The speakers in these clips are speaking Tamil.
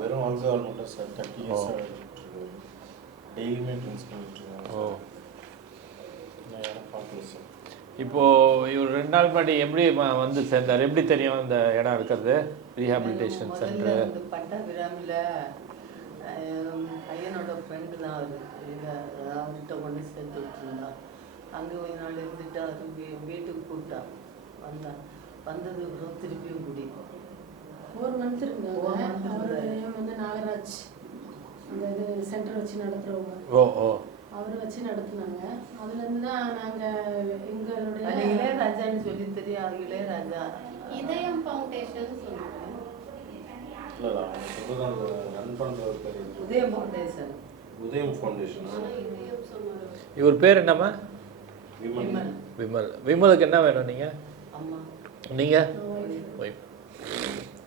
வெறும் ஆல்கஹால் மட்டும் சார் 30 இயர்ஸாக டெய்லி மெயின்டெனன்ஸ் பண்ணிட்டு இருக்காங்க. நான் யாரும் பார்க்கல சார். இப்போது இவர் 2 நாள் முன்னாடி எப்படி வந்து சேர்ந்தார்? எப்படி தெரியும் இந்த இடம் இருக்கிறது ரீஹாபிலிட்டேஷன் சென்டர்? வந்து பட்டாபிராமில் பையனோட ஃப்ரெண்டு தான் அவர்கிட்ட கொண்டு சேர்த்து விட்டுருந்தான். அங்கே கொஞ்ச நாள் இருந்துட்டு அது வீட்டுக்கு கூப்பிட்டான். வந்தது அப்புறம் திருப்பியும் குடி 4 மந்த் இருக்குங்க. அவர் வந்து நாகராஜ் அந்த இது சென்டர் வச்சு நடத்துகிறவங்க. அவர் வச்சு நடத்துனாங்க. அதுலேருந்து தான் நாங்கள் எங்களுடைய இளையராஜான்னு சொல்லி தெரியும். அது இளையராஜா இதயம் ஃபவுண்டேஷன் சொல்லுவாங்க. உதயம் ஃபவுண்டேஷன். உதயம் ஃபவுண்டேஷன். இவர் பேர் என்னம்மா? விமல். விமல். விமலுக்கு என்ன வேணும்? நீங்கள் அம்மா நீங்கள்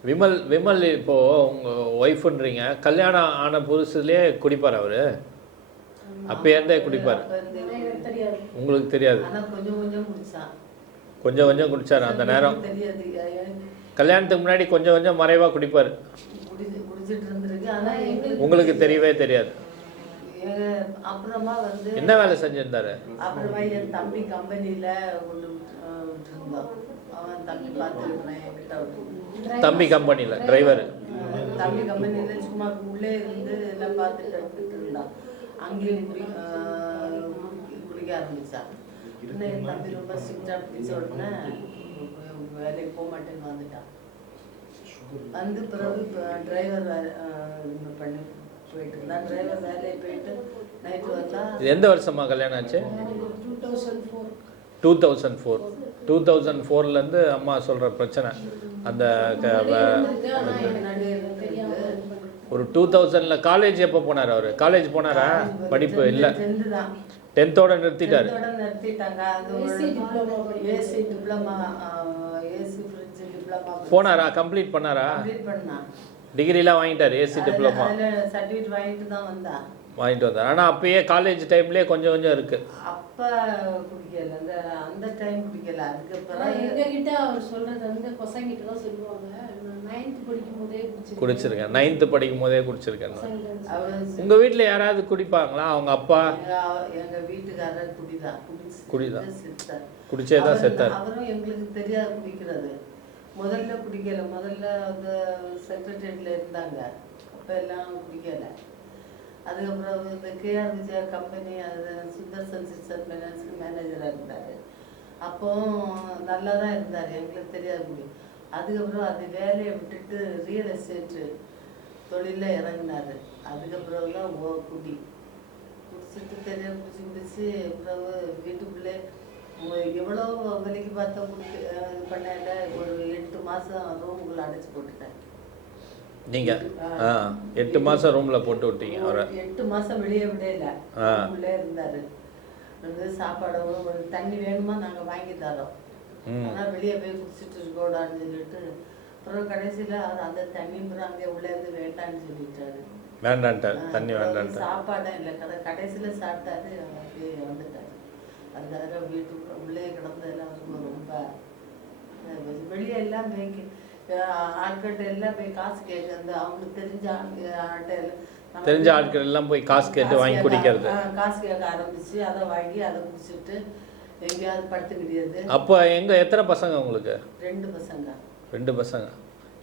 விமல். விமல் இப்போது உங்கள் ஒய்ஃபுன்றீங்க. கல்யாணம் ஆன புதுசுலேயே குடிப்பார் அவர்? அப்போயே குடிப்பார்? உங்களுக்கு தெரியாது? கொஞ்சம் கொஞ்சம் குடித்தார் அந்த நேரம். கல்யாணத்துக்கு முன்னாடி கொஞ்சம் கொஞ்சம் மறைவாக குடிப்பார். உங்களுக்கு தெரியவே தெரியாது? அப்புறமா வந்து என்ன வேலை செஞ்சிருந்தாரு? அப்புறமா என் தம்பி கம்பெனியில் கொண்டு விட்டுருந்தோம். அவன் தம்பி பார்த்துருக்கேன். தம்பி கம்பெனியில் டிரைவர்? தம்பி கம்பெனியில் சும்மா உள்ளே இருந்து எல்லாம் பார்த்துட்டு இருந்தான். அங்கேயும் குடிக்க ஆரம்பித்தான். இன்னும் என் தம்பி ரொம்ப ஸ்ட்ரிக்டாக பிடிச்ச உடனே வேலைக்கு போக மாட்டேன்னு வந்துட்டான். வந்து பிறகு டிரைவர் பண்ணி போயிட்டு இருந்தான். டிரைவர் வேலையை போயிட்டு நைட்டு வந்தா. எந்த வருஷமா கல்யாணம் ஆச்சு? 2004. 2004லேருந்து அம்மா சொல்கிற பிரச்சனை அந்த ஒரு 2000ல். காலேஜ் எப்போ போனார் அவர்? காலேஜ் போனாரா? படிப்பு இல்லை, 10th நிறுத்திட்டார். போனாரா? கம்ப்ளீட் பண்ணாரா? டிகிரிலாம் வாங்கிட்டார்? ஏசி டிப்ளமா வாங்கிட்டு வந்தார். ஆனால் அப்பயே காலேஜ் டைம்லேயே கொஞ்சம் கொஞ்சம் இருக்குது. அப்போ குடிக்கல, அந்த டைம் குடிக்கல. அதுக்கப்புறம் எங்ககிட்ட அவர் சொல்கிறது வந்து பசங்கிட்ட தான் சொல்லுவாங்க. 9th படிக்கும் போதே குடிச்சிருக்கேன். 9th படிக்கும் போதே குடிச்சிருக்கேன். உங்கள் வீட்டில் யாராவது குடிப்பாங்களா? அவங்க அப்பா? எங்கள் வீட்டுக்காரர் குடிதான் குடிச்சே தான் செத்தார். அவரும் எங்களுக்கு தெரியாது குடிக்கிறது. முதல்ல குடிக்கல. முதல்ல அந்த செக்ரட்டரியேட்டில் இருந்தாங்க. அப்போ எல்லாம் குடிக்கலை. அதுக்கப்புறம் இந்த கேஆர் விஜயா கம்பெனி அது சுந்தர்சன் சிஸ்டர் ஃபைனான்ஸுக்கு மேனேஜராக இருந்தார். அப்போ நல்லா தான் இருந்தார், எங்களுக்கு தெரியாது குடி. அதுக்கப்புறம் அது வேலையை விட்டுட்டு ரியல் எஸ்டேட்டு தொழிலில் இறங்கினார். அதுக்கப்புறம்லாம் குடிச்சிட்டு தெரியாது குடிச்சு பிறகு வீட்டுக்குள்ளே எவ்வளோ வேலைக்கு பார்த்தா பண்ணல. ஒரு 8 மாதம் ரூமுக்குள்ளே அடைச்சி போட்டுட்டேன். நீங்கள் 8 மாதம் ரூமில் போட்டு விட்டீங்க அவரை? 8 மாதம் வெளியே விடையில, உள்ளே இருந்தார். சாப்பாடு ஒரு தண்ணி வேணுமா நாங்கள் வாங்கி தரோம், ஆனால் வெளியே போய் குடிச்சிட்டு இருக்கோடான்னு சொல்லிட்டு அப்புறம் கடைசியில் அவர் அந்த தண்ணி அப்புறம் அங்கே உள்ளே இருந்து வேண்டான்னு சொல்லிட்டாரு. வேண்டான்ட்டார், தண்ணி வேண்டான்ட்டார். சாப்பாடும் இல்லை, கடைசியில் சாப்பிட்டாரு, அப்படியே இறந்துட்டார். அதுக்காக வீட்டுக்கு உள்ளே கிடந்ததெல்லாம் ரொம்ப வெளியே எல்லாம் போய் ஆட்கிட்ட எல்லாம் போய் காசு கேட்டு அந்த அவங்களுக்கு தெரிஞ்ச ஆட்கள் எல்லாம் போய் காசு கேட்டு வாங்கி குடிக்கிறது. காசு கேட்க ஆரம்பிச்சு அதை வாங்கி அதை குடிச்சிட்டு எங்கேயாவது படுத்துக்கிட்டது. அப்போ எத்தனை பசங்க உங்களுக்கு? 2 பசங்க. 2 பசங்க.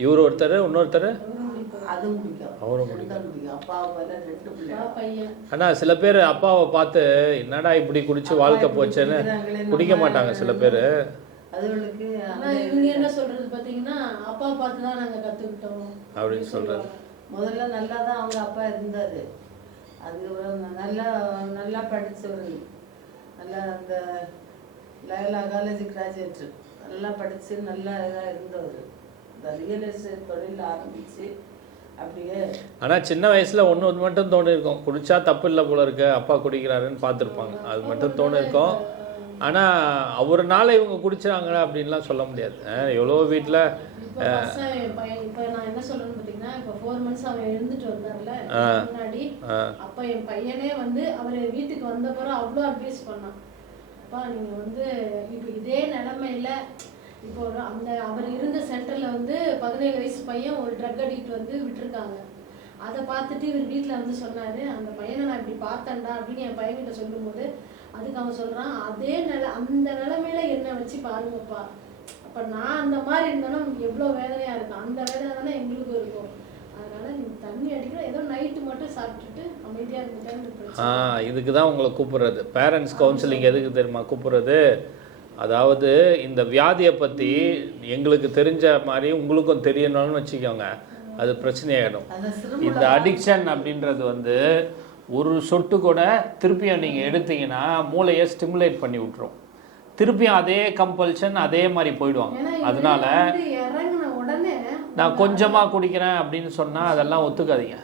இவர் ஒருத்தர், இன்னொருத்தர் அதுவும் குடிக்கும், அவரும் குடிக்கும். அப்பாவை 2 பிள்ளை. ஆனால் சில பேர் அப்பாவை பார்த்து என்னடா இப்படி குடிச்சு வாழ்க்கை போச்சுன்னு குடிக்க மாட்டாங்க சில பேர். அதுகளுக்கு இவங்க என்ன சொல்றது பார்த்தீங்கன்னா, அப்பா பார்த்து தான் நாங்கள் கற்றுக்கிட்டோம் அப்படின்னு சொல்கிறது. முதல்ல நல்லா தான் அவங்க அப்பா இருந்தார். அதுக்கப்புறம் நல்லா படித்தவர், நல்லா அந்த லயலா காலேஜ் கிராஜுவேட்டு, நல்லா படித்து நல்லா இதாக இருந்தவர். இந்த ரியல் எஸ்டேட் தொழில் ஆரம்பித்து அப்படியே. ஆனால் சின்ன வயசில் ஒன்று மட்டும் தோணு இருக்கும், குடித்தா தப்பு இல்லை போல இருக்கு, அப்பா குடிக்கிறாருன்னு பார்த்துருப்பாங்க, அது மட்டும் தோணு இருக்கும். ஆனால் அவருனால இவங்க குடிச்சாங்களா அப்படின்லாம் சொல்ல முடியாது. எவ்வளோ வீட்டில் இப்போ நான் என்ன சொல்றேன்னு பார்த்தீங்கன்னா, இப்போ 4 months அவன் எழுந்துட்டு வந்தார்ல முன்னாடி, அப்போ என் பையனே வந்து அவர் வீட்டுக்கு வந்த பிறகு அவ்வளோ அட்வைஸ் பண்ணான். அப்பா நீங்கள் வந்து இப்போ இதே நிலமையில இப்போ அந்த அவர் இருந்த சென்டரில் வந்து 17 வயசு பையன் ஒரு ட்ரக் அடிக்ட் வந்து விட்டுருக்காங்க. அதை பார்த்துட்டு இவர் வீட்டில் வந்து சொன்னார், அந்த பையனை நான் இப்படி பார்த்தேன்டா அப்படின்னு என் பையன்கிட்ட சொல்லும்போது அதுக்கு அவன் சொல்கிறான், அதே அந்த நிலைமையில என்னை வச்சு பாருங்கப்பா, அப்போ நான் அந்த மாதிரி இருந்தாலும் நமக்கு எவ்வளோ வேதனையாக இருக்கும், அந்த வேதனை தானே எங்களுக்கும் இருக்கும். அதனால் நீங்கள் தண்ணி அடிக்கணும், ஏதோ நைட்டு மட்டும் சாப்பிட்டுட்டு அமைதியாக இருந்துட்டேன்னு. இதுக்கு தான் உங்களை கூப்பிட்றது. பேரண்ட்ஸ் கவுன்சிலிங் எதுக்கு தெரியுமா கூப்பிட்றது? அதாவது இந்த வியாதியை பற்றி எங்களுக்கு தெரிஞ்ச மாதிரி உங்களுக்கும் தெரியணும்னு வச்சுக்கோங்க, அது பிரச்சனையாகிடும். இந்த அடிக்ஷன் அப்படின்றது வந்து ஒரு சொட்டு கூட திருப்பியும் நீங்கள் எடுத்தீங்கன்னா மூளையை ஸ்டிமுலேட் பண்ணி விட்டுரும். திருப்பியும் அதே கம்பல்ஷன் அதே மாதிரி போயிடுவாங்க. அதனால நான் கொஞ்சமாக குடிக்கிறேன் அப்படின்னு சொன்னால் அதெல்லாம் ஒத்துக்காதீங்க.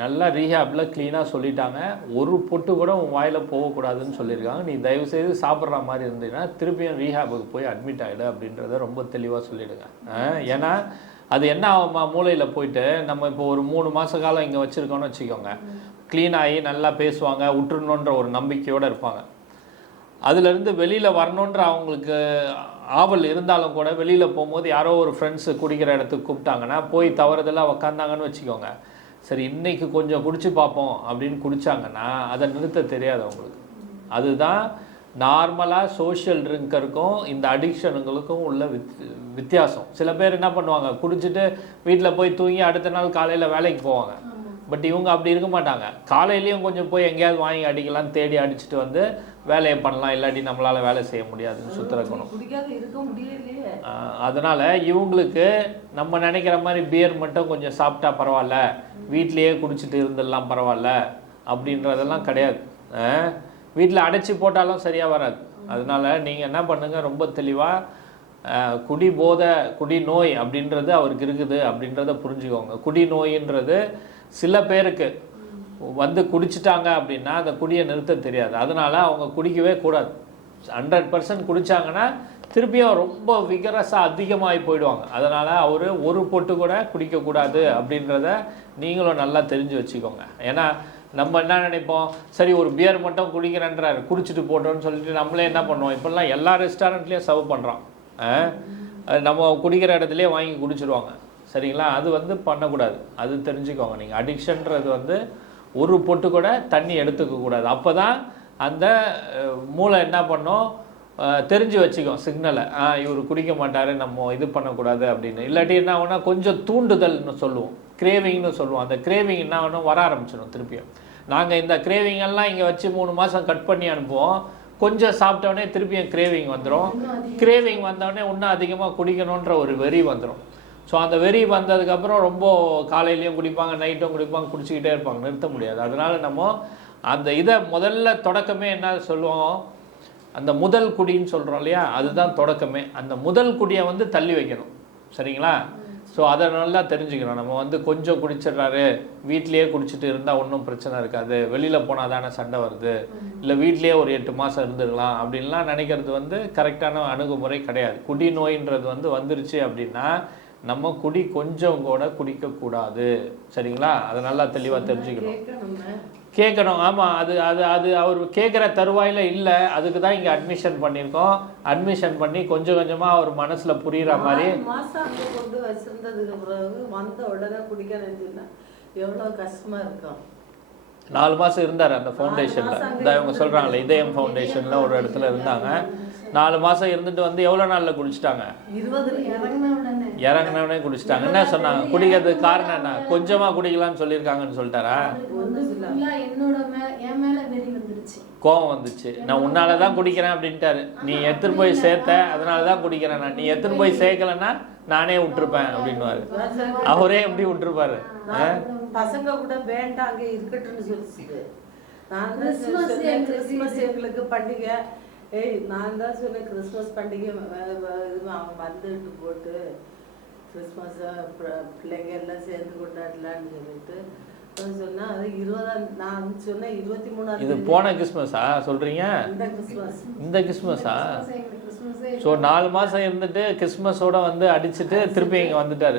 நல்லா ரீஹாபில் க்ளீனாக சொல்லிட்டாங்க, ஒரு பொட்டு கூட உன் வாயில் போகக்கூடாதுன்னு சொல்லியிருக்காங்க. நீ தயவுசெய்து சாப்பிட்ற மாதிரி இருந்தீங்கன்னா திருப்பியும் ரீஹாபுக்கு போய் அட்மிட் ஆகிடு அப்படின்றத ரொம்ப தெளிவாக சொல்லிவிடுங்க. ஏன்னா அது என்ன ஆகுமா, மூளையில் போயிட்டு நம்ம இப்போ ஒரு 3 மாத காலம் இங்கே வச்சுருக்கோன்னு வச்சுக்கோங்க, க்ளீன் ஆகி நல்லா பேசுவாங்க, விட்டுறணுன்ற ஒரு நம்பிக்கையோடு இருப்பாங்க. அதுலேருந்து வெளியில் வரணுன்ற அவங்களுக்கு ஆவல் இருந்தாலும் கூட வெளியில் போகும்போது யாரோ ஒரு ஃப்ரெண்ட்ஸு குடிக்கிற இடத்துக்கு கூப்பிட்டாங்கன்னா போய் தவறுதெல்லாம் உக்காந்தாங்கன்னு வச்சுக்கோங்க, சரி இன்றைக்கி கொஞ்சம் குடிச்சு பார்ப்போம் அப்படின்னு குடித்தாங்கன்னா அதை நிறுத்த தெரியாது அவங்களுக்கு. அதுதான் நார்மலாக சோஷியல் ட்ரிங்கருக்கும் இந்த அடிக்ஷனுங்களுக்கும் உள்ள வித்தியாசம். சில பேர் என்ன பண்ணுவாங்க, குடிச்சிட்டு வீட்டில் போய் தூங்கி அடுத்த நாள் காலையில் வேலைக்கு போவாங்க. பட் இவங்க அப்படி இருக்க மாட்டாங்க. காலையிலையும் கொஞ்சம் போய் எங்கேயாவது வாங்கி அடிக்கலாம், தேடி அடிச்சுட்டு வந்து வேலையை பண்ணலாம், இல்லாட்டி நம்மளால் வேலை செய்ய முடியாதுன்னு சுற்றுறக்கணும். அதனால் இவங்களுக்கு நம்ம நினைக்கிற மாதிரி பியர் மட்டும் கொஞ்சம் சாப்பிட்டா பரவாயில்ல, வீட்லேயே குடிச்சிட்டு இருந்துடலாம் பரவாயில்ல அப்படின்றதெல்லாம் கிடையாது. வீட்டில் அடைச்சி போட்டாலும் சரியாக வராது. அதனால் நீங்கள் என்ன பண்ணுங்கள், ரொம்ப தெளிவாக குடி போதை குடி நோய் அப்படின்றது அவருக்கு இருக்குது அப்படின்றத புரிஞ்சுக்கோங்க. குடி நோயின்றது சில பேருக்கு வந்து குடிச்சிட்டாங்க அப்படின்னா அந்த குடியை நிறுத்த தெரியாது. அதனால் அவங்க குடிக்கவே கூடாது. 100% குடித்தாங்கன்னா திருப்பியும் ரொம்ப விகரஸாக அதிகமாகி போயிடுவாங்க. அதனால் அவர் ஒரு பொட்டு கூட குடிக்கக்கூடாது அப்படின்றத நீங்களும் நல்லா தெரிஞ்சு வச்சுக்கோங்க. ஏன்னா நம்ம என்ன நினைப்போம், சரி ஒரு பியர் மட்டும் குடிக்கிறேன்றாரு, குடிச்சிட்டு போட்டோன்னு சொல்லிட்டு நம்மளே என்ன பண்ணுவோம், இப்போல்லாம் எல்லா ரெஸ்டாரண்ட்லேயும் சர்வ் பண்ணுறோம், நம்ம குடிக்கிற இடத்துலையே வாங்கி குடிச்சிடுவாங்க. சரிங்களா? அது வந்து பண்ணக்கூடாது. அது தெரிஞ்சுக்கோங்க. நீங்கள் அடிக்ஷன்றது வந்து ஒரு பொட்டு கூட தண்ணி எடுத்துக்கக்கூடாது. அப்போ தான் அந்த மூளை என்ன பண்ணோம், தெரிஞ்சு வச்சுக்கோம் சிக்னலை, இவர் குடிக்க மாட்டார், நம்ம இது பண்ணக்கூடாது அப்படின்னு. இல்லாட்டி என்ன ஆகுனா கொஞ்சம் தூண்டுதல்னு சொல்லுவோம், கிரேவிங்னு சொல்லுவோம். அந்த கிரேவிங் என்ன ஆகணும், வர ஆரம்பிச்சிடும் திருப்பியும். நாங்கள் இந்த கிரேவிங்கெல்லாம் இங்கே வச்சு 3 மாதம் கட் பண்ணி அனுப்புவோம். கொஞ்சம் சாப்பிட்டோடனே திருப்பியும் கிரேவிங் வந்துடும். கிரேவிங் வந்தோடனே இன்னும் அதிகமாக குடிக்கணுன்ற ஒரு வெறி வந்துடும். ஸோ அந்த வெறி வந்ததுக்கப்புறம் ரொம்ப காலையிலையும் குடிப்பாங்க, நைட்டும் குடிப்பாங்க, குடிச்சிக்கிட்டே இருப்பாங்க, நிறுத்த முடியாது. அதனால் நம்ம அந்த இதை முதல்ல தொடக்கமே என்ன சொல்லுவோம், அந்த முதல் குடின்னு சொல்கிறோம் இல்லையா, அதுதான் தொடக்கமே. அந்த முதல் குடியை வந்து தள்ளி வைக்கணும். சரிங்களா? ஸோ அதை நல்லா தெரிஞ்சுக்கணும். நம்ம வந்து கொஞ்சம் குடிச்சிடுறாரு, வீட்லேயே குடிச்சிட்டு இருந்தால் ஒன்றும் பிரச்சனை இருக்காது, வெளியில் போனால் தானே சண்டை வருது, இல்லை வீட்லேயே ஒரு 8 மாதம் இருந்துடலாம் அப்படின்லாம் நினைக்கிறது வந்து கரெக்டான அணுகுமுறை கிடையாது. குடி நோயின்றது வந்து வந்துருச்சு அப்படின்னா நம்ம குடி கொஞ்சம் கூட குடிக்கக்கூடாது. சரிங்களா? அதை நல்லா தெளிவாக தெரிஞ்சுக்கணும், கேட்கணும். ஆமாம், அது அது அது அவர் கேட்குற தருவாயில் இல்லை. அதுக்கு தான் இங்கே அட்மிஷன் பண்ணியிருக்கோம். அட்மிஷன் பண்ணி கொஞ்சம் கொஞ்சமாக அவர் மனசில் புரிகிற மாதிரி. மாதம் அங்கே கொண்டு வச்சுருந்ததுக்கு பிறகு வந்த உடனே குடிக்கிறேன்னு எவ்வளோ கஷ்டமாக இருக்கும். 4 மாதம் இருந்தார் அந்த ஃபவுண்டேஷனில். இந்த இவங்க சொல்கிறாங்களே இதயம் ஃபவுண்டேஷனில் ஒரு இடத்துல இருந்தாங்க. 4 மாதம் இருந்துட்டு வந்து எவ்வளோ நாளில் குடிச்சிட்டாங்க, 20 இறங்கினவனே குடிச்சிட்டாங்க. என்ன சொன்னாங்க, குடிக்கிறதுக்கு காரணம் என்ன, கொஞ்சமாக குடிக்கலாம்னு சொல்லியிருக்காங்கன்னு சொல்லிட்டாரா? கோவம் வந்துச்சு, நான் உன்னால தான் குடிக்கிறேன் அப்படின்ட்டாரு. நீ எடுத்துன்னு போய் சேர்த்த, அதனால தான் குடிக்கிறேன் நான், நீ எடுத்துன்னு போய் சேர்க்கலன்னா நானே விட்டுருப்பேன் அப்படின்னுவாரு. அவரே எப்படி விட்டுருப்பாரு? பசங்க கூட வேண்டாம் அங்கே இருக்கட்டும்னு சொல்லிச்சு. நான் தான் கிறிஸ்மஸ் எங்களுக்கு பண்டிகை, நான் தான் சொன்னேன் கிறிஸ்மஸ் பண்டிகை அவங்க வந்துட்டு போட்டு கிறிஸ்மஸை பிள்ளைங்க எல்லாம் சேர்ந்து கொண்டாடலான்னு சொல்லிட்டு சொன்னா, அது 20 நான் சொன்னேன் 23. இது போன கிறிஸ்மஸா சொல்றீங்க? இந்த கிறிஸ்மஸா? ஸோ 4 மாதம் இருந்துட்டு கிறிஸ்மஸோட வந்து அடிச்சுட்டு திருப்பி இங்கே வந்துட்டாரு.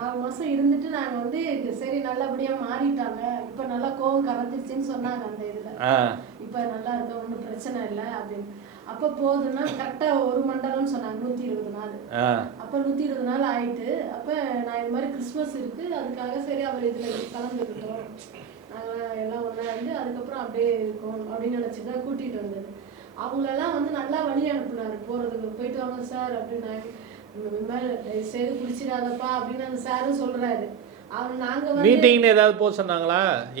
4 மாதம் இருந்துட்டு நாங்கள் வந்து சரி நல்லபடியாக மாறிட்டாங்க, இப்போ நல்லா கோவம் கறந்துருச்சுன்னு சொன்னாங்க அந்த இதில். இப்போ நல்லா இருக்க, ஒன்றும் பிரச்சனை இல்லை அப்படின்னு. அப்போ போகுதுன்னா கரெக்டாக ஒரு மண்டலம்னு சொன்னாங்க 120 நாள். அப்போ 120 நாள் ஆயிட்டு அப்போ நான் இது மாதிரி கிறிஸ்மஸ் இருக்குது அதுக்காக சரி அவர் இதில் கலந்துக்கிட்டோம் நாங்கள் எல்லாம் ஒன்றா இருந்து அதுக்கப்புறம் அப்படியே இருக்கோம் அப்படின்னு நினச்சி தான் கூட்டிகிட்டு வந்தது. அவங்களெல்லாம் வந்து நல்லா வழி அனுப்புனாரு போகிறதுக்கு. போயிட்டு வாங்க சார் அப்படின்னாங்க. இந்த மாதிரி சரி பிடிச்சிடாதப்பா அப்படின்னு அந்த சாரும் சொல்கிறாரு. மீட்டிங்னு ஏதாவது போக சொன்னாங்களா?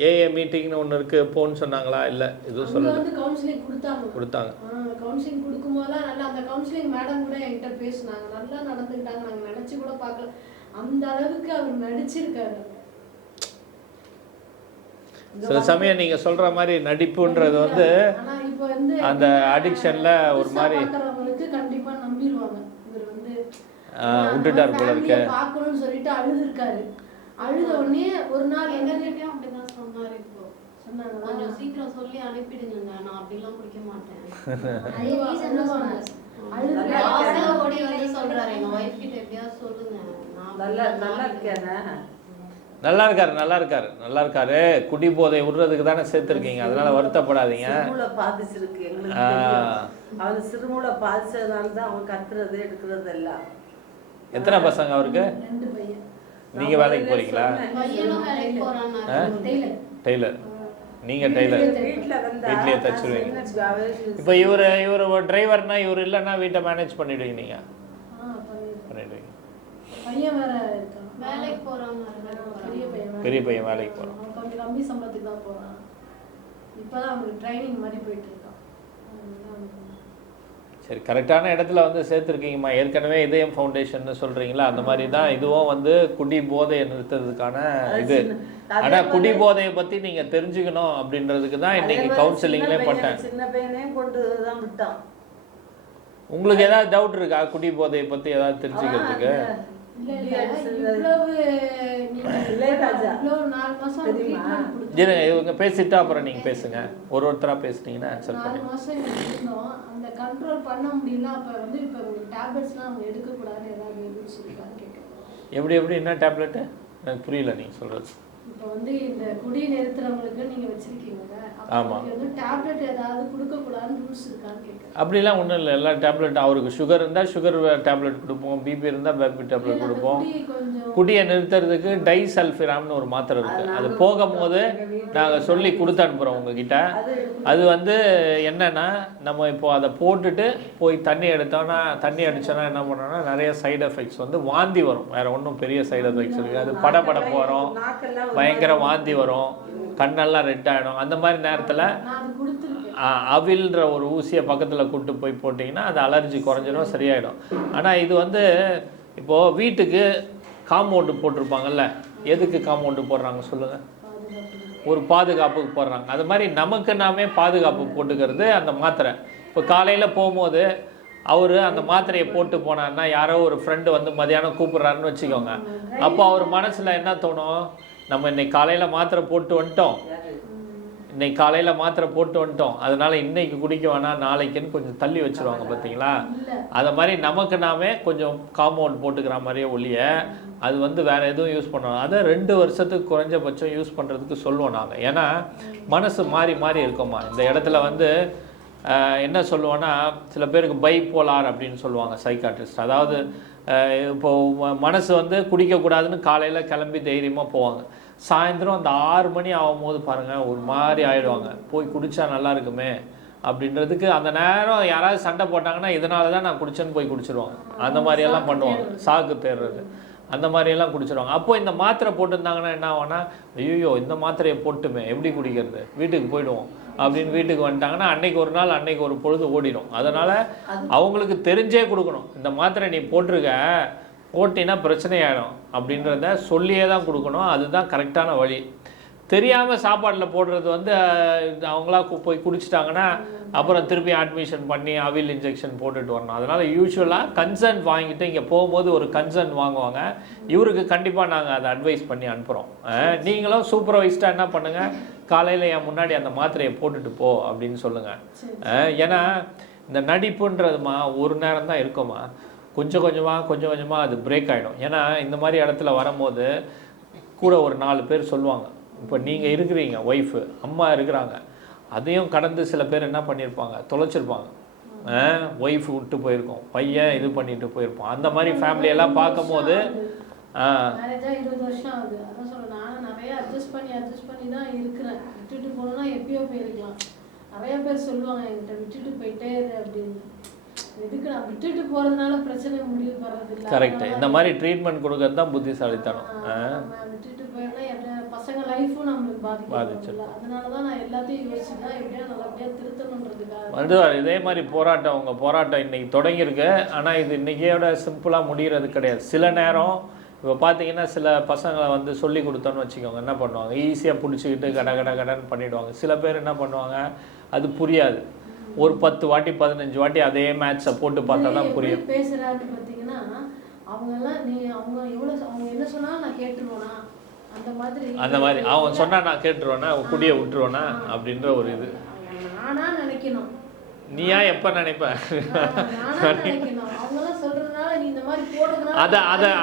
ஏஏ மீட்டிங்னு ஒன்று இருக்குது போன்னு சொன்னாங்களா? இல்லை எதுவும் சொல்ல வந்து கவுன்சிலிங் கொடுத்தாங்க. கவுன்சிலிங் கொடுக்கும்போதெல்லாம் நல்லா அந்த கவுன்சிலிங் மேடம் கூட என்கிட்ட பேசினாங்க. நல்லா நடந்துக்கிட்டாங்க. நாங்கள் நினச்சி கூட பார்க்கல அந்த அளவுக்கு அவர் நடிச்சிருக்காரு. சில சமயம் நீங்கள் சொல்கிற மாதிரி நடிப்புன்றது வந்து அந்த அடிக்ஷனில் ஒரு மாதிரி கண்டிப்பாக நம்பிடுவாங்க. இவர் வந்து விட்டுட்டார் போல இருக்க பார்க்கணும்னு சொல்லிட்டு அழுதுருக்காரு. அழுத உடனே ஒரு நாள் எங்ககிட்டயும் அப்படிதான் சொன்னாரு. இப்போ சொன்னாங்க கொஞ்சம் சீக்கிரம் சொல்லி அனுப்பிடுங்க, நான் அப்படிலாம் குடிக்க மாட்டேன். ஓடி வந்து சொல்றாரு எங்க ஒய்ஃப் கிட்ட எப்படியாவது சொல்லுங்க. நல்லா இருக்காரு. குடி போதை விடுறதுக்கு தானே சேர்த்துருக்கீங்க, அதனால வருத்தப்படாதீங்க. அவன் சிறுமூளை பாதிச்சதுனால தான் அவன் கத்துறது எடுக்கிறது எல்லாம். எத்தனை பசங்க அவருக்கு? 2 பையன். நீங்க வேலைக்கு போறீங்களா? டெய்லர். நீங்க டெய்லர் வீட்லயே தச்சிருவீங்க. இப்போ இவர் டிரைவர்னா இவர் இல்லைன்னா வீட்டை மேனேஜ் பண்ணிடுவீங்க நீங்க? பண்ணிடுவீங்க. பையன் வேற இருக்கான், வேலைக்கு போறாங்க. பெரிய பையன் வேலைக்கு போறான். கம்மி சம்பளத்துக்கு தான் போறான். இப்பதான் அவங்களுக்கு ட்ரைனிங் மாதிரி போயிட்டு இருக்கான். சரி, கரெக்டான இடத்துல வந்து சேர்த்துருக்கீங்கம்மா. ஏற்கனவே இதயம் ஃபவுண்டேஷன் சொல்கிறீங்களா, அந்த மாதிரி தான் இதுவும் வந்து குடி போதையை நிறுத்துறதுக்கான இது. ஆனால் குடி போதையை பற்றி நீங்கள் தெரிஞ்சுக்கணும் அப்படின்றதுக்கு தான் இன்றைக்கி கவுன்சிலிங்லேயே பண்ணேன். சின்ன பையனே கொண்டு தான் விட்டான். உங்களுக்கு ஏதாவது டவுட் இருக்கா குடி போதையை பற்றி ஏதாவது தெரிஞ்சுக்கிறதுக்கு? இவங்க பேசிட்டு அப்புறம் நீங்க பேசுங்க. ஒருத்தரா பேசுனீங்கன்னா ஆன்சர் பண்ணுங்க. 4 மாசம் இருந்தோம், அந்த கண்ட்ரோல் பண்ண முடியல. அப்ப வந்து இப்ப டேப்லெட்ஸ்லாம் அவங்க எடுக்க கூடாதுன்னு ஏதாவது ரூல்ஸ் இருக்கான்னு கேட்குறேன். எப்படி என்ன டேப்லெட்? எனக்கு புரியல நீங்க சொல்றது. இப்போ வந்து இந்த குடி நிறுத்துறவங்களுக்கு நீங்க வச்சிருக்கீங்க, ஆமா, வந்து டேப்லெட் ஏதாவது கொடுக்க கூடாதுன்னு ரூல்ஸ் இருக்கான்னு கேட்குறேன். அப்படிலாம் ஒன்றும் இல்லை. எல்லா டேப்லெட், அவருக்கு சுகர் இருந்தால் சுகர் டேப்லெட் கொடுப்போம், பிபி இருந்தால் பிபி டேப்லெட் கொடுப்போம். குடியை நிறுத்துறதுக்கு டைசல்ஃபிராம்னு ஒரு மாத்திரை இருக்குது. அது போகும்போது நாங்கள் சொல்லி கொடுத்து அனுப்புகிறோம் உங்ககிட்ட. அது வந்து என்னென்னா, நம்ம இப்போ அதை போட்டுட்டு போய் தண்ணி அடித்தோன்னா என்ன பண்ணோன்னா நிறைய சைடு எஃபெக்ட்ஸ் வந்து வாந்தி வரும். வேறு ஒன்றும் பெரிய சைடு எஃபெக்ட்ஸ் இருக்குது. அது படபடப்பு வரும், பயங்கர வாந்தி வரும், கண்ணெல்லாம் ரெட் ஆகிடும். அந்த மாதிரி நேரத்தில் அவில்ன்ற ஒரு ஊசியை பக்கத்தில் கூப்பிட்டு போய் போட்டிங்கன்னா அது அலர்ஜி குறைஞ்சிடும், சரியாயிடும். ஆனால் இது வந்து இப்போது வீட்டுக்கு காம்பவுண்டு போட்டிருப்பாங்கல்ல, எதுக்கு காம்பவுண்டு போடுறாங்க சொல்லுங்கள்? ஒரு பாதுகாப்புக்கு போடுறாங்க. அது மாதிரி நமக்கு நாமே பாதுகாப்பு போட்டுக்கிறது அந்த மாத்திரை. இப்போ காலையில் போகும்போது அவர் அந்த மாத்திரையை போட்டு போனார்னா, யாரோ ஒரு ஃப்ரெண்டு வந்து மதியானம் கூப்பிட்றாருன்னு வச்சுக்கோங்க. அப்போ அவர் மனசில் என்ன தோணும்? நம்ம இன்னைக்கு காலையில் மாத்திரை போட்டு வந்துட்டோம், அதனால இன்னைக்கு குடிக்க வேணாம், நாளைக்குன்னு கொஞ்சம் தள்ளி வச்சுருவாங்க பார்த்தீங்களா? அதை மாதிரி நமக்கு நாமே கொஞ்சம் காம்பவுண்ட் போட்டுக்கிற மாதிரியே ஒழிய அது வந்து வேறு எதுவும் யூஸ் பண்ணணும். அதை 2 வருஷத்துக்கு குறைஞ்சபட்சம் யூஸ் பண்ணுறதுக்கு சொல்லுவோம் நாங்கள். ஏன்னா மனசு மாறி இருக்குமா. இந்த இடத்துல வந்து என்ன சொல்லுவோன்னா, சில பேருக்கு பைபோலார் அப்படின்னு சொல்லுவாங்க சைக்காட்ரிஸ்ட். அதாவது இப்போது மனசு வந்து குடிக்கக்கூடாதுன்னு காலையில் கிளம்பி தைரியமாக போவாங்க. சாயந்தரம் அந்த 6 மணி ஆகும்போது பாருங்கள் ஒரு மாதிரி ஆகிடுவாங்க. போய் குடித்தா நல்லா இருக்குமே அப்படின்றதுக்கு அந்த நேரம் யாராவது சண்டை போட்டாங்கன்னா, இதனால தான் நான் குடிச்சேன்னு போய் குடிச்சிடுவாங்க. அந்த மாதிரியெல்லாம் பண்ணுவாங்க, சாக்கு தேடுறது, அந்த மாதிரியெல்லாம் குடிச்சிடுவாங்க. அப்போ இந்த மாத்திரை போட்டுருந்தாங்கன்னா என்ன ஆகும்னா, ஐயோ இந்த மாத்திரையை போட்டுமே எப்படி குடிக்கிறது, வீட்டுக்கு போயிடுவோம் அப்படின்னு வீட்டுக்கு வந்துட்டாங்கன்னா அன்னைக்கு ஒரு நாள் அன்னைக்கு ஒரு பொழுது ஓடிடும். அதனால் அவங்களுக்கு தெரிஞ்சே கொடுக்கணும், இந்த மாத்திரை நீ போட்டினா பிரச்சனையாயிடும் அப்படின்றத சொல்லியே தான் கொடுக்கணும். அதுதான் கரெக்டான வழி. தெரியாமல் சாப்பாட்டில் போடுறது வந்து அவங்களா போய் குடிச்சிட்டாங்கன்னா அப்புறம் திருப்பி அட்மிஷன் பண்ணி அவில் இன்ஜெக்ஷன் போட்டுட்டு வரணும். அதனால் யூஸ்வலாக கன்சர்ன் வாங்கிட்டு இங்கே போகும்போது ஒரு கன்சர்ன் வாங்குவாங்க. இவருக்கு கண்டிப்பாக நாங்கள் அதை அட்வைஸ் பண்ணி அனுப்புகிறோம். நீங்களும் சூப்பர்வைஸ்டாக என்ன பண்ணுங்கள், காலையில் என் முன்னாடி அந்த மாத்திரையை போட்டுட்டு போ அப்படின்னு சொல்லுங்கள். ஏன்னா இந்த நடிப்புன்றதுமா ஒரு நேரம் தான் இருக்குமா, கொஞ்சம் கொஞ்சமாக அது பிரேக் ஆகிடும். ஏன்னா இந்த மாதிரி இடத்துல வரும்போது கூட ஒரு 4 பேர் சொல்லுவாங்க. இப்போ நீங்கள் இருக்கிறீங்க, ஒய்ஃபு அம்மா இருக்கிறாங்க, அதையும் கடந்து சில பேர் என்ன பண்ணியிருப்பாங்க, தொலைச்சிருப்பாங்க. ஒய்ஃப் விட்டு போயிருக்கோம், பையன் இது பண்ணிட்டு போயிருப்போம். அந்த மாதிரி ஃபேமிலியெல்லாம் பார்க்கும்போது மேரேஜாக 20 வருஷம் ஆகுது. அதான் சொல்கிறேன், நானும் நிறைய அட்ஜஸ்ட் பண்ணி தான் இருக்கிறேன். விட்டுட்டு போனோன்னா எப்பயோ போயிருக்கலாம். நிறைய பேர் சொல்லுவாங்க என்கிட்ட, விட்டுட்டு போயிட்டே இரு அப்படின்னு. எதுக்கு நான் விட்டுட்டு போகிறதுனால பிரச்சனை முடிவு வர்றதில்லை. கரெக்ட். இந்த மாதிரி ட்ரீட்மெண்ட் கொடுக்கறது தான் புத்திசாலித்தனம். விட்டுட்டு போயிடலாம், என் பசங்க லைஃபும் நம்மளுக்கு பாதிச்சிடல. அதனால தான் நான் எல்லாத்தையும் யோசிச்சு தான் எப்படியா நல்லபடியாக திருத்தணுன்றதுக்காக வந்து இதே மாதிரி போராட்டம், உங்கள் போராட்டம் இன்னைக்கு தொடங்கியிருக்கு. ஆனால் இது இன்னைக்கையோட சிம்பிளாக முடிகிறது கிடையாது. சில நேரம் இப்போ பார்த்தீங்கன்னா சில பசங்களை வந்து சொல்லி கொடுத்தோன்னு வச்சுக்கோங்க, என்ன பண்ணுவாங்க, ஈஸியாக பிடிச்சிக்கிட்டு கடன்னு பண்ணிவிடுவாங்க. சில பேர் என்ன பண்ணுவாங்க, அது புரியாது. ஒரு 10 வாட்டி 15 வாட்டி அதே மேட்சை போட்டு பார்த்தா தான் புரியும். பேசுகிறான்னு பார்த்தீங்கன்னா அவங்கெல்லாம் அவங்க என்ன சொன்னாலும் நான் கேட்டுருவேனா, அந்த மாதிரி அவன் சொன்னா நான் கேட்டுருவேனா, குடியை விட்டுருவேனா அப்படின்ற ஒரு இது நானா நினைக்கணும். நீயா எப்போ நினைப்ப?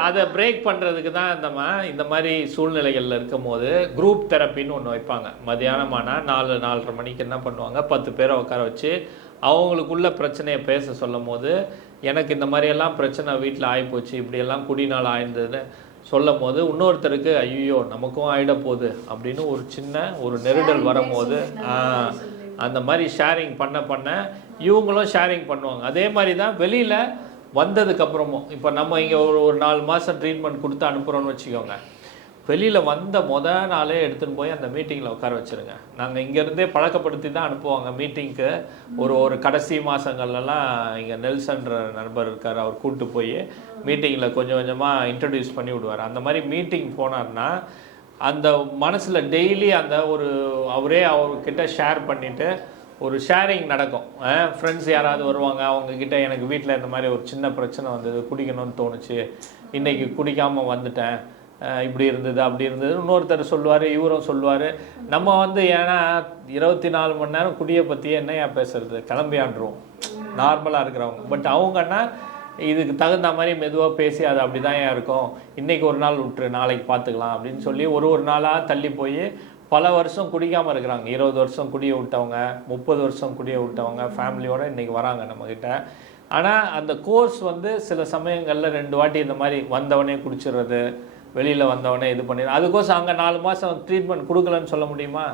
அதை பிரேக் பண்ணுறதுக்கு தான் இந்த மாதிரி சூழ்நிலைகளில் இருக்கும் போது குரூப் தெரப்பின்னு ஒன்று வைப்பாங்க. மதியானமானால் 4-4:30 மணிக்கு என்ன பண்ணுவாங்க, 10 பேரை உட்கார வச்சு அவங்களுக்குள்ள பிரச்சனையை பேச சொல்லும் போது, எனக்கு இந்த மாதிரியெல்லாம் பிரச்சனை வீட்டில் ஆகிப்போச்சு, இப்படியெல்லாம் குடிநாள் ஆயிருந்ததுன்னு சொல்லும் போது இன்னொருத்தருக்கு ஐயோ நமக்கும் ஆகிட போகுது அப்படின்னு ஒரு சின்ன ஒரு நெருடல் வரும்போது அந்த மாதிரி ஷேரிங் பண்ண இவங்களும் ஷேரிங் பண்ணுவாங்க. அதே மாதிரி தான் வெளியில் வந்ததுக்கப்புறமும் இப்போ நம்ம இங்கே ஒரு 4 மாதம் ட்ரீட்மெண்ட் கொடுத்து அனுப்புகிறோன்னு வச்சுக்கோங்க, வெளியில் வந்த நாளே எடுத்துன்னு போய் அந்த மீட்டிங்கில் உட்கார வச்சுருங்க. நாங்கள் இங்கேருந்தே பழக்கப்படுத்தி தான் அனுப்புவாங்க மீட்டிங்க்கு. ஒரு கடைசி மாதங்கள்லாம் இங்கே நெல்சன்ற நண்பர் இருக்கார், அவர் கூப்பிட்டு போய் மீட்டிங்கில் கொஞ்சம் கொஞ்சமாக இன்ட்ரடியூஸ் பண்ணி விடுவார். அந்த மாதிரி மீட்டிங் போனார்னா அந்த மனசில் டெய்லி அந்த அவரே அவர்கிட்ட ஷேர் பண்ணிவிட்டு ஒரு ஷேரிங் நடக்கும். ஃப்ரெண்ட்ஸ் யாராவது வருவாங்க, அவங்கக்கிட்ட எனக்கு வீட்டில் இந்த மாதிரி ஒரு சின்ன பிரச்சனை வந்தது, குடிக்கணும்னு தோணுச்சு, இன்றைக்கி குடிக்காமல் வந்துட்டேன், இப்படி இருந்தது அப்படி இருந்தது இன்னொருத்தர் சொல்லுவார், இவரும் சொல்லுவார். நம்ம ஏன்னா 24 மணி நேரம் குடியை பற்றியே என்னையா பேசுறது, கிளம்பியாண்டுருவோம் நார்மலாக இருக்கிறவங்க. பட் அவங்கன்னா இதுக்கு தகுந்த மாதிரி மெதுவாக பேசி அது அப்படி தான் இருக்கும், இன்றைக்கி ஒரு நாள் விட்டுரு நாளைக்கு பார்த்துக்கலாம் அப்படின்னு சொல்லி ஒரு நாளாக தள்ளி போய் பல வருஷம் குடிக்காமல் இருக்கிறாங்க. 20 வருஷம் குடியை விட்டவங்க, 30 வருஷம் குடியை விட்டவங்க ஃபேமிலியோடு இன்றைக்கி வராங்க நம்மக்கிட்ட. ஆனால் அந்த கோர்ஸ் சில சமயங்களில் 2 வாட்டி இந்த மாதிரி வந்தவனே குடிச்சிடுறது, வெளியில் வந்தவனே இது பண்ணிடுறது. அதுக்கோசம் அங்கே 4 மாதம் ட்ரீட்மெண்ட் கொடுக்கலன்னு சொல்ல முடியுமா?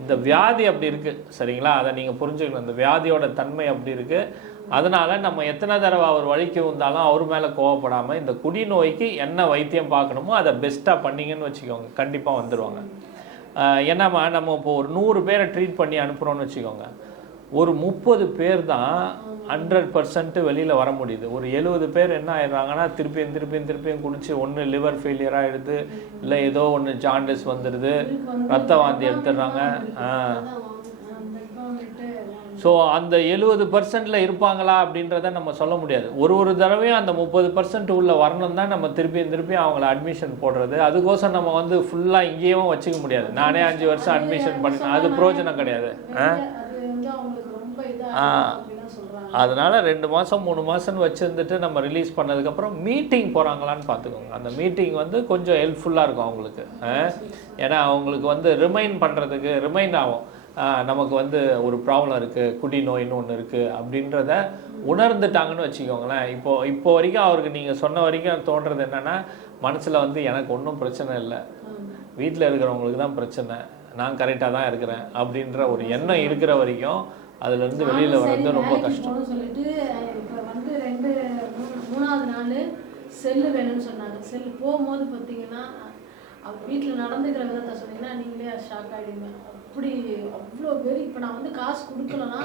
இந்த வியாதி அப்படி இருக்குது, சரிங்களா? அதை நீங்கள் புரிஞ்சுக்கணும். இந்த வியாதியோட தன்மை அப்படி இருக்குது. அதனால் நம்ம எத்தனை தடவை அவர் வழிக்கு வந்தாலும் அவர் மேலே கோவப்படாமல் இந்த குடி நோய்க்கு என்ன வைத்தியம் பார்க்கணுமோ அதை பெஸ்ட்டாக பண்ணிங்கன்னு வச்சுக்கோங்க, கண்டிப்பாக வந்துடுவாங்க. என்னம்மா நம்ம இப்போ ஒரு 100 பேரை ட்ரீட் பண்ணி அனுப்புகிறோன்னு வச்சுக்கோங்க, ஒரு 30 பேர் தான் 100% வெளியில் வர முடியுது. ஒரு 70 பேர் என்ன ஆயிடுறாங்கன்னா திருப்பியும் குடிச்சு ஒன்று லிவர் ஃபெயிலியர் ஆகிடுது, இல்லை ஏதோ ஒன்று ஜாண்டிஸ் வந்துடுது, ரத்த வாந்தி எடுத்துடுறாங்க. ஸோ அந்த 70% இருப்பாங்களா அப்படின்றத நம்ம சொல்ல முடியாது. ஒரு தடவையும் அந்த 30% உள்ள வரணும் தான் நம்ம திருப்பியும் அவங்கள அட்மிஷன் போடுறது. அதுக்கோசம் நம்ம ஃபுல்லாக இங்கேயும் வச்சுக்க முடியாது. நானே 5 வருஷம் அட்மிஷன் பண்ணினேன், அது பிரயோஜனம் கிடையாது. அதனால் 2 மாதம் 3 மாதம்னு வச்சுருந்துட்டு நம்ம ரிலீஸ் பண்ணதுக்கப்புறம் மீட்டிங் போகிறாங்களான்னு பார்த்துக்கோங்க. அந்த மீட்டிங் கொஞ்சம் ஹெல்ப்ஃபுல்லாக இருக்கும் அவங்களுக்கு. ஏன்னா அவங்களுக்கு ரிமைண்ட் ஆகும், நமக்கு ஒரு ப்ராப்ளம் இருக்குது, குடி நோயின்னு ஒன்று இருக்குது அப்படின்றத உணர்ந்துட்டாங்கன்னு வச்சுக்கோங்களேன். இப்போ வரைக்கும் அவருக்கு நீங்கள் சொன்ன வரைக்கும் தோன்றது என்னென்னா, மனசில் எனக்கு ஒன்றும் பிரச்சனை இல்லை, வீட்டில் இருக்கிறவங்களுக்கு தான் பிரச்சனை, நான் கரெக்டாக தான் இருக்கிறேன் அப்படின்ற ஒரு எண்ணம் இருக்கிற வரைக்கும் அதுலேருந்து வெளியில் வர்றது ரொம்ப கஷ்டம். சொல்லிட்டு இப்போ 3ஆவது நாள் செல்லு வேணும்னு சொன்னாங்க. செல்லு போகும்போது பார்த்தீங்கன்னா அவர் வீட்டில் நடந்துக்கிற விதத்தை சொன்னீங்கன்னா நீங்களே ஷாக் ஆகிடுங்க. அப்படி அவ்வளோ பேர். இப்போ நான் காசு கொடுக்கலன்னா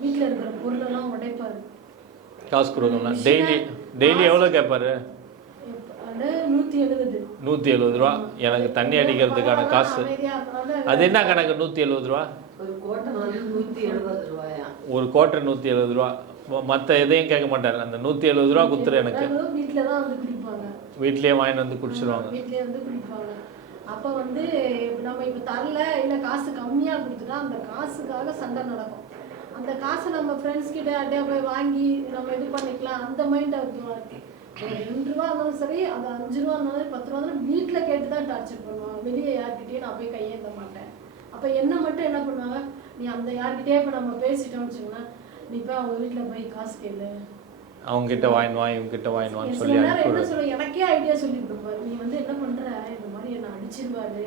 வீட்டில் இருக்கிற பொருளெல்லாம் உடைப்பார். காசு கொடுக்கலாம் டெய்லி எவ்வளோ கேட்பாரு? 170 ரூபா. எனக்கு தண்ணி அடிக்கிறதுக்கான காசு அது என்ன கணக்கு? 170 ரூபா. ஒரு கோட்டை 170 ரூபா. மற்ற எதையும் கேட்க மாட்டார். அந்த 170 ரூபா குத்துரு எனக்கு. வீட்லயே வாங்கிட்டு குடிச்சிருவாங்க. அப்போ நம்ம இப்போ தரல, இல்லை காசு கம்மியாக கொடுத்துட்டா அந்த காசுக்காக சண்டை நடக்கும். அந்த காசை நம்ம ஃப்ரெண்ட்ஸ் கிட்ட அப்படியே போய் வாங்கி நம்ம இது பண்ணிக்கலாம், அந்த மைண்ட் அவருக்கு இருக்கு. 2 ரூபா இருந்தாலும் சரி, அது 5 ரூபா இருந்தாலும் 10 ரூபா இருந்தாலும் வீட்டில் கேட்டு தான் டார்ச்சர் பண்ணுவாங்க. வெளியே யார்கிட்டயும் நான் போய் கையேற்ற மாட்டேன். அப்போ என்ன மட்டும் என்ன பண்ணுவாங்க, நீ அந்த யார்கிட்டயே இப்போ நம்ம பேசிட்டோம்னு வச்சுக்கோங்களேன், நீ போய் அவங்க வீட்டுல போய் காசு கேளு, அவங்க கிட்ட வாங்கிடுவான் இவங்க கிட்ட வாங்கிடுவான்னு சொல்லி சில நேரம் என்ன அனுப்பிடுவாரு. சொல்ல எனக்கே ஐடியா சொல்லி கொடுப்பாரு. நீ வந்து என்ன பண்ற, இந்த மாதிரி என்ன அடிச்சிருவாரு,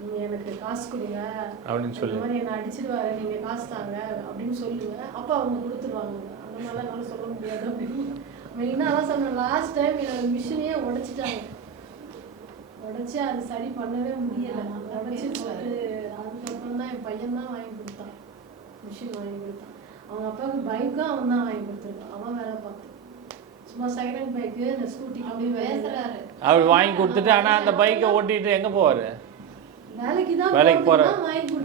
நீங்க எனக்கு காசு கொடுங்க அப்படின்னு சொல்லி இந்த மாதிரி என்ன அடிச்சிருவாரு, நீங்க காசு தாங்க அப்படின்னு சொல்லுவேன். அப்ப அவங்க கொடுத்துருவாங்க. அந்த மாதிரிலாம் என்னால சொல்ல முடியாது அப்படின்னு மெயினா அதான் சொன்னேன். லாஸ்ட் டைம் என்னோட மிஷினையே உடைச்சிட்டாங்க. உடைச்சு அது சரி பண்ணவே முடியல. உடைச்சு போட்டு அதுக்கப்புறம் தான் என் பையன் தான் வாங்கி கொடுத்தான், மிஷின் வாங்கி கொடுத்தான். அவங்க அப்பாவுக்கு பைக்கும் அவன் தான் வாங்கி கொடுத்துருக்கான். அவன் வேலை பார்த்து சும்மா செகண்ட் ஹேண்ட் பைக்கு, இந்த ஸ்கூட்டி அப்படி பேசுறாரு. அவர் வாங்கி கொடுத்துட்டு ஆனால் அந்த பைக்கை ஓட்டிட்டு எங்கே போவார்? வேலைக்கு தான் வேலைக்கு போற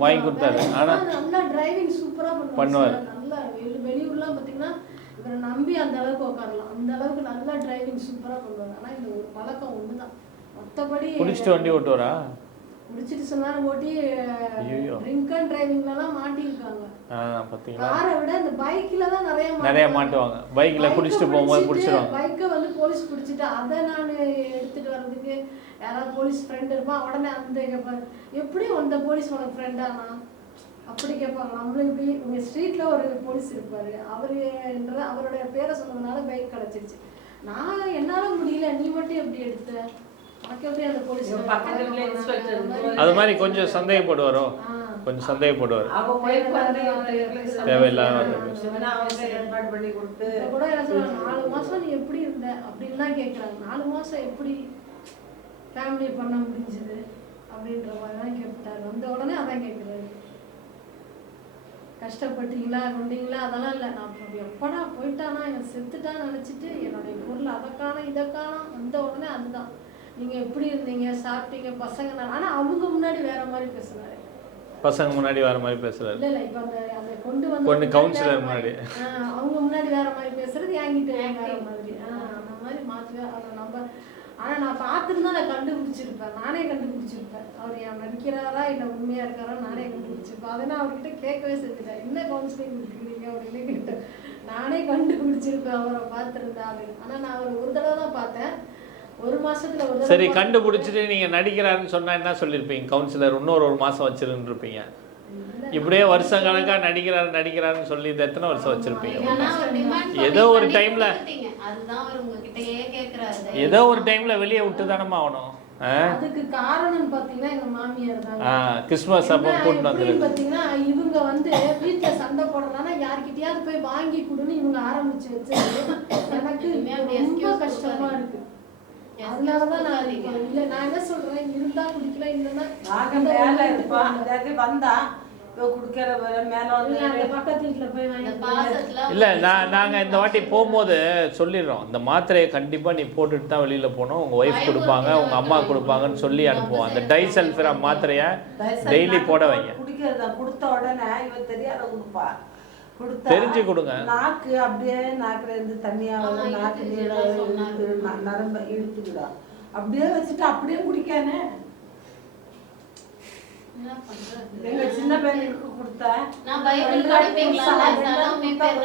வாங்கி கொடுத்தாரு. கொடுத்தாரு. ஆனா நல்லா டிரைவிங் சூப்பரா பண்ணுவாரு. நல்லா வெளியூர்லாம் பாத்தீங்கன்னா இவரை நம்பி அந்த அளவுக்கு உட்காரலாம். அந்த அளவுக்கு நல்லா டிரைவிங் சூப்பரா பண்ணுவாரு. ஆனா இந்த ஒரு பழக்கம் ஒண்ணுதான், மத்தபடி குடிச்சிட்டு வண்டி ஓட்டுவாரா? குடிச்சிட்டு சொன்னாலும் ஓட்டி ஐயோ ட்ரிங்க் அண்ட் டிரைவிங்லாம் மாட்டிருக்காங்க. பார்த்தீங்களா? காரை விட இந்த பைக்ல தான் நிறைய மாட்டுவாங்க. பைக்ல குடிச்சிட்டு போகும்போது பிடிச்சிருவாங்க. பைக்கை வந்து போலீஸ் பிடிச்சிட்டு அதை நான் எடுத்துட்டு வர்றதுக்கு யாராவது போலீஸ் ஃப்ரெண்ட் இருப்பான். உடனே அந்த கேட்பாங்க, எப்படி அந்த போலீஸ் உனக்கு ஃப்ரெண்டானா அப்படி கேட்பாங்க. நம்மளும் இப்படி உங்க ஸ்ட்ரீட்ல ஒரு போலீஸ் இருப்பாரு, அவருடைய பேரை சொன்னதுனால பைக் கிடைச்சிருச்சு. நான் என்னால முடியல, நீ மட்டும் எப்படி எடுத்த, உனக்கு எப்படி அந்த போலீஸ் அது மாதிரி கொஞ்சம் சந்தேகப்படுவாரோ, கொஞ்சம் சந்தேகப்படுவார். தேவையில்லாத கூட என்ன சொல்றாங்க, 4 மாசம் நீ எப்படி இருந்த அப்படின்லாம் கேட்கறாங்க. 4 மாசம் எப்படி ஃபேமிலி பண்ண முடிஞ்சது அப்படின்ற மாதிரி தான் கேட்டாரு. வந்த உடனே அதான் கேட்குறாரு, கஷ்டப்பட்டீங்களா கொண்டீங்களா அதெல்லாம் இல்லை. நான் எப்படா போயிட்டானா எனக்கு செத்துட்டான்னு நினச்சிட்டு என்னுடைய பொருள் அதை காணும் இதை காணும். வந்த உடனே அதுதான், நீங்கள் எப்படி இருந்தீங்க, சாப்பிட்டீங்க, பசங்க. ஆனால் அவங்க முன்னாடி வேற மாதிரி பேசுனாரு. பசங்க முன்னாடி வேற மாதிரி பேசுறாரு. இல்லை இப்போ அந்த கொண்டு கவுன்சிலர் முன்னாடி அவங்க முன்னாடி வேற மாதிரி பேசுறது, என்கிட்ட வேற மாதிரி. அந்த மாதிரி மாற்றி அதை நம்ம. ஆனால் நான் பார்த்துருந்தா நான் கண்டுபிடிச்சிருப்பேன், நானே கண்டுபிடிச்சிருப்பேன். அவர் என் நடிக்கிறாரா இல்லை உண்மையாக இருக்காரா நானே கண்டுபிடிச்சிருப்பேன். அதை நான் அவர்கிட்ட கேட்கவே செஞ்சுட்டேன், என்ன கவுன்சிலிங் கொடுக்குறீங்க அப்படின்னு கேட்டேன். நானே கண்டுபிடிச்சிருப்பேன் அவரை பார்த்துருந்தா. ஆனால் நான் அவர் ஒரு தடவை தான் பார்த்தேன், 1 மாசத்துல ஒரு தடவை. சரி, கண்டுபிடிச்சிட்டு நீங்கள் நடிக்கிறாருன்னு சொன்னால் என்ன சொல்லியிருப்பீங்க? கவுன்சிலர் இன்னொரு 1 மாதம் வச்சிருந்துருப்பீங்க. இப்படியே வருஷம் கணக்காக நடிக்கிறாருன்னு சொல்லி இது எத்தனை வருஷம் வச்சிருப்பீங்க? ஏதோ ஒரு டைம்ல ஏதோ ஒரு டைம்ல வெளியே விட்டு தானமா ஆகணும். அதுக்கு காரணம் பாத்தீங்கன்னா எங்க மாமியார் தான். கிறிஸ்மஸ் அப்போ கூட்டிட்டு வந்து பாத்தீங்கன்னா இவங்க வந்து வீட்டுல சண்டை போடுறதுனால யார்கிட்டயாவது போய் வாங்கி கொடுன்னு இவங்க ஆரம்பிச்சு வச்சு எனக்கு ரொம்ப கஷ்டமா இருக்கு. அதனாலதான் நான் இல்ல, நான் என்ன சொல்றேன், இருந்தா குடிக்கல இல்லைன்னா வந்தா குடுக்கிற பக்கத்து வீட்டுல போய் இல்லை. நாங்கள் இந்த வாட்டி போகும்போது சொல்லிடுறோம், இந்த மாத்திரையை கண்டிப்பாக நீ போட்டுட்டு தான் வெளியில் போகணும், உங்கள் ஒய்ஃப் கொடுப்பாங்க உங்கள் அம்மா கொடுப்பாங்கன்னு சொல்லி அனுப்புவோம். அந்த டைசல்ஃபிரா மாத்திரையை டெய்லி போட வைங்க. குடிக்கிறதா கொடுத்த உடனே இவ தெரியாத கொடுப்பா, தெரிஞ்சு கொடுங்க. நாக்கு அப்படியே நாக்குல இருந்து தண்ணியா வரும், நாக்கு நரம்ப இழுத்துக்கிடும். அப்படியே வச்சுட்டு அப்படியே குடிக்கானே. எங்க சின்ன பையனுக்கு கொடுத்தா நான் பைபிள் படிப்பீங்களா, சலோமி பேர்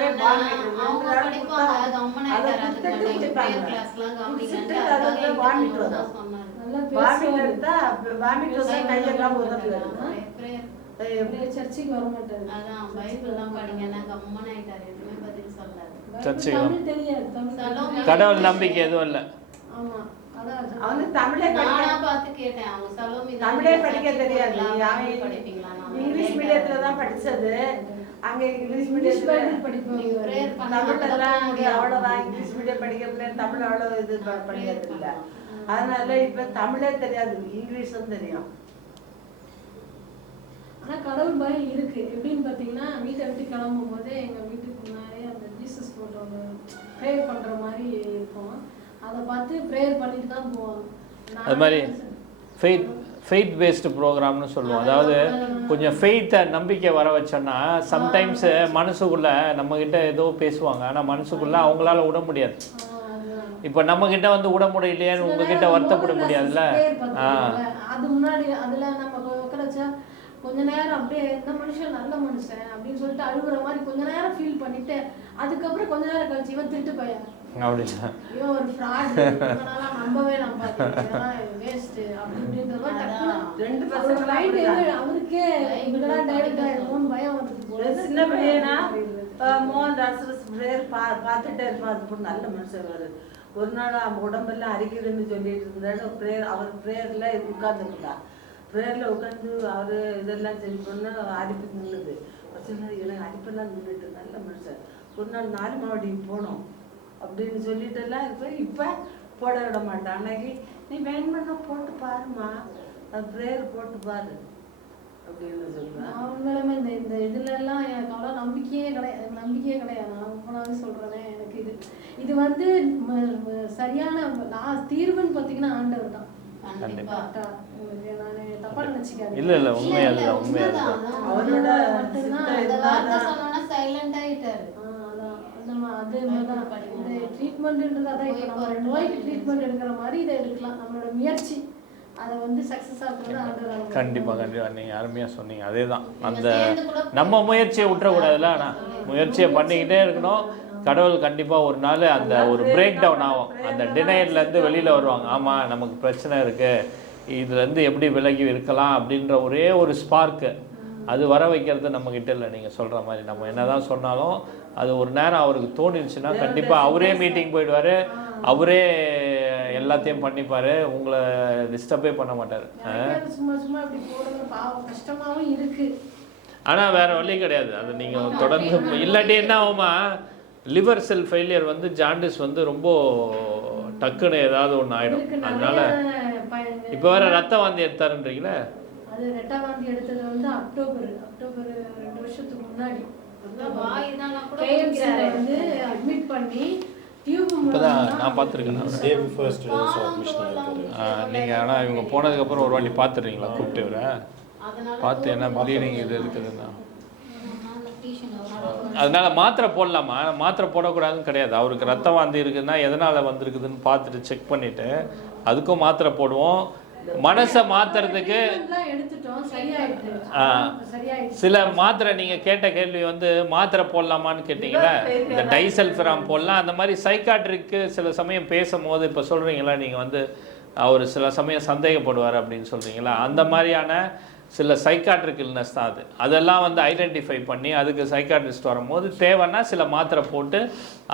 அவங்க படிப்பாங்க, கம்மனா இருக்காது பிரேயர் கிளாஸ்லாம் கவனிங்க. அதான் வாமிட் வந்தா சொன்னாரு. வாமிட் எடுத்தா வாமிட் வந்தா கையெல்லாம் உதறல. பிரேயர் சர்ச்சுக்கு வர மாட்டாரு. அதான் பைபிள்லாம் படிங்கன்னா கம்மனா ஆயிட்டாரு, எதுவுமே பதில் சொல்லாது. தமிழ் தெரியாது, கடவுள் நம்பிக்கை எதுவும் இல்லை. ஆமா அவனு தமிழே பார்த்து கேட்டேன், அவங்க சலோமி தமிழே படிக்க தெரியாது. படிப்பீங்களா? இங்கிலீஷ் மீடியத்துல தான் படிச்சது. அங்க இங்கிலீஷ் மீடியத்துல தமிழ்லாம் அவ்வளவுதான். இங்கிலீஷ் மீடியம் படிக்கிறதுல தமிழ் அவ்வளவு இது படிக்கிறது இல்லை. அதனால இப்ப தமிழே தெரியாது, இங்கிலீஷும் தெரியும். ஆனா கடவுள் பயம் இருக்கு. எப்படின்னு பாத்தீங்கன்னா வீட்டை விட்டு கிளம்பும் போதே எங்க வீட்டுக்கு முன்னாடி அந்த ஜீசஸ் போட்டோ ப்ரேயர் பண்ற மாதிரி இருக்கும். அதை பார்த்து ப்ரேயர் பண்ணிட்டு தான் போவாங்க. அது மாதிரி ஃபெய்த் பேஸ்டு ப்ரோக்ராம்னு சொல்லுவோம். அதாவது கொஞ்சம் ஃபெய்த்தை நம்பிக்கை வர வச்சோன்னா சம்டைம்ஸு மனசுக்குள்ளே நம்மக்கிட்ட ஏதோ பேசுவாங்க, ஆனால் மனசுக்குள்ளே அவங்களால விட முடியாது. இப்போ நம்மக்கிட்ட வந்து விட முடியலையேன்னு உங்ககிட்ட வருத்தப்பட முடியாதுல்ல. அது முன்னாடி அதில் நம்ம உட்காரச்சா கொஞ்ச நேரம் அப்படியே இந்த மனுஷன் நல்ல மனுஷன் அப்படின்னு சொல்லிட்டு அழுகுற மாதிரி கொஞ்ச நேரம் ஃபீல் பண்ணிட்டு அதுக்கப்புறம் கொஞ்ச நேரம் கழிச்சு இவன் திருட்டு பையன், இவன் ஒரு ஃப்ராட், இவனாலாம் நம்பவே நம்பாதீங்க, வேஸ்ட் அப்படின்ற மாதிரி 2 பசங்க அவருக்கே இதெல்லாம் டைரக்ட் ஆயிடுமோன்னு பயம் வந்துட்டு போல. சின்ன பையனா மோகன் ராசரஸ் ப்ரேயர் பார்த்துட்டே இருப்பான். அது பொண்ணு நல்ல மனுஷன் அவர். ஒரு நாள் அவன் உடம்பெல்லாம் அரிக்குதுன்னு சொல்லிட்டு இருந்தாலும் அவர் ப்ரேயரில் உட்காந்துருந்தா. ப்ரேயரில் உட்காந்து அவர் இதெல்லாம் செஞ்சு பண்ண அரிப்பு நின்றுது. எனக்கு அரிப்பெல்லாம் நின்றுட்டு நல்ல மனுஷன். ஒரு நாள் 4 மாவடிக்கு போனோம் அப்படின்னு சொல்லிட்டுலாம் இருப்பேன். இப்போ போட விட மாட்டான். அன்னைக்கு நீ வேணுமென்னா போட்டு பாருமா, அது ப்ரேயர் போட்டு பாரு அப்படின்னு சொல்லுவேன். நான் உண்மையிலுமே இந்த இதுலலாம் எனக்கு அவ்வளோ நம்பிக்கையே கிடையாது. நான் உண்மையாகவே சொல்கிறேன். எனக்கு இது வந்து சரியான தீர்வுன்னு பார்த்தீங்கன்னா ஆண்டவர் தான். கண்டிப்பா. உங்களுக்கு நான் தப்பா நினைச்சுக்காதீங்க. இல்ல உண்மையா அதுதான். அவரோட அந்த வார்த்தை சொன்னா சைலண்ட் ஆயிட்டாரு. ட்ரீட்மெண்ட்ன்றது அதான். இப்போ நம்ம நோய்க்கு ட்ரீட்மெண்ட் எடுக்கிற மாதிரி இதை எடுக்கலாம். நம்மளோட முயற்சி அதை வந்து சக்ஸஸ் ஆகுறது ஆண்டவர். கண்டிப்பா நீங்கள் அருமையாக சொன்னீங்க. அதே தான், அந்த நம்ம முயற்சியை விட்டுறக்கூடாதுல்ல. ஆனால் முயற்சியை பண்ணிக்கிட்டே இருக்கணும். கடவுள் கண்டிப்பாக ஒரு நாள் அந்த ஒரு பிரேக் டவுன் ஆகும். அந்த டினையர்லேருந்து வெளியில் வருவாங்க. ஆமாம், நமக்கு பிரச்சனை இருக்குது, இதுலேருந்து எப்படி விலகி இருக்கலாம் அப்படின்ற ஒரே ஒரு ஸ்பார்க்கு அது வர வைக்கிறது நம்மக்கிட்ட இல்லை. நீங்கள் சொல்கிற மாதிரி நம்ம என்ன தான் சொன்னாலும் அது ஒரு நேரம் அவருக்கு தோணிடுச்சுன்னா கண்டிப்பாக அவரே மீட்டிங் போயிடுவார், அவரே எல்லாத்தையும் பண்ணிப்பார், உங்களை டிஸ்டர்பே பண்ண மாட்டார். ஆனால் வேறு வழி கிடையாது. அது நீங்கள் தொடர்ந்து இல்லாட்டி என்ன ஆகுமா, லிவர் செல் ஃபெயிலியர் வந்து ஜாண்டிஸ் வந்து ரொம்ப டக்குன்னு ஏதாவது ஒன்று ஆகிடும். அதனால இப்போ வேறு ரத்த வாந்தி எடுத்தாருன்றீங்களே, அது ரத்த வாந்தி எடுத்தது வந்து அக்டோபர் 2 வருஷத்துக்கு முன்னாடி வந்து அட்மிட் பண்ணி நான் பார்த்துருக்கேன். நீங்கள் ஆனால் இவங்க போனதுக்கப்புறம் ஒரு வாட்டி பார்த்துடுறீங்களா கூப்பிட்டு வர பார்த்து என்ன ப்ளீடிங் இது இருக்குதுன்னா? அதனால மாத்திரை போடலாமா? மாத்திரை போடக்கூடாதுன்னு கிடையாது. அவருக்கு ரத்த வாந்தி இருக்குதுன்னா எதனால் வந்திருக்குதுன்னு பார்த்துட்டு செக் பண்ணிவிட்டு அதுக்கும் மாத்திரை போடுவோம். மனசை மாத்துறதுக்கு சில மாத்திரை, நீங்கள் கேட்ட கேள்வி வந்து மாத்திரை போடலாமான்னு கேட்டிங்களா, இந்த டைசல்ஃபிராம் போடலாம். அந்த மாதிரி சைக்காட்ரிக்கு சில சமயம் பேசும்போது இப்போ சொல்கிறீங்களா, நீங்கள் வந்து அவர் சில சமயம் சந்தேகப்படுவார் அப்படின்னு சொல்கிறீங்களா, அந்த மாதிரியான சில சைக்காட்ரிக் இல்னஸ் தான் அது. அதெல்லாம் வந்து ஐடென்டிஃபை பண்ணி அதுக்கு சைக்காட்ரிஸ்ட் வரும்போது தேவைன்னா சில மாத்திரை போட்டு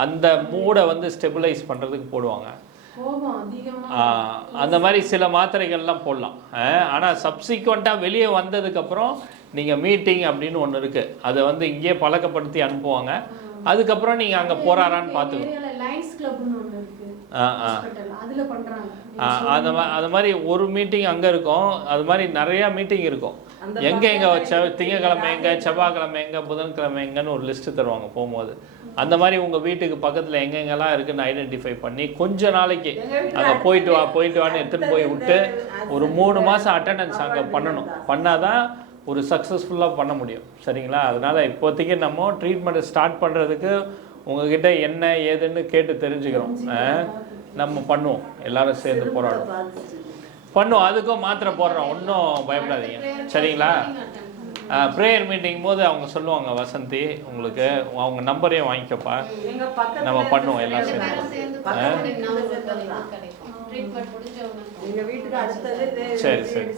அந்த மூடை வந்து ஸ்டெபிலைஸ் பண்ணுறதுக்கு போடுவாங்க. அந்த மாதிரி சில மாத்திரைகள்லாம் போடலாம். ஆனால் சப்சிக்வெண்ட்டாக வெளியே வந்ததுக்கப்புறம் நீங்கள் மீட்டிங் அப்படின்னு ஒன்று இருக்குது, அதை வந்து இங்கேயே பழக்கப்படுத்தி அனுப்புவாங்க. அதுக்கப்புறம் நீங்கள் அங்கே போகிறாரான்னு பார்த்துக்கணும். அது மாதிரி ஒரு மீட்டிங் அங்கே இருக்கும், அது மாதிரி நிறையா மீட்டிங் இருக்கும். எங்கே திங்கக்கிழமை எங்கே, செவ்வாய்க்கிழமை எங்கே, புதன்கிழமை எங்கன்னு ஒரு லிஸ்ட்டு தருவாங்க போகும்போது. அந்த மாதிரி உங்கள் வீட்டுக்கு பக்கத்தில் எங்கெங்கெல்லாம் இருக்குதுன்னு ஐடென்டிஃபை பண்ணி கொஞ்ச நாளைக்கு அங்கே போயிட்டு வான்னு எடுத்துகிட்டு போய் விட்டு ஒரு 3 மாதம் அட்டெண்டன்ஸ் அங்கே பண்ணணும். பண்ணால் தான் ஒரு சக்ஸஸ்ஃபுல்லாக பண்ண முடியும். சரிங்களா? அதனால் இப்போதைக்கு நம்ம ட்ரீட்மெண்ட்டை ஸ்டார்ட் பண்ணுறதுக்கு உங்ககிட்ட என்ன ஏதுன்னு கேட்டு தெரிஞ்சுக்கிறோம். நம்ம பண்ணுவோம், எல்லாரும் சேர்ந்து போராடுவோம், பண்ணுவோம். அதுக்கும் மாத்திரை போடுறோம், ஒன்றும் பயப்படாதீங்க. சரிங்களா? ப்ரேயர் மீட்டிங் போது அவங்க சொல்லுவாங்க, வசந்தி உங்களுக்கு அவங்க நம்பரையும் வாங்கிக்கப்பா, நம்ம பண்ணுவோம் எல்லாம் சேர்ந்து. சரி சரி,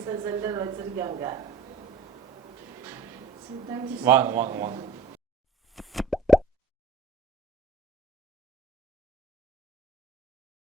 வாங்க வாங்க வாங்க.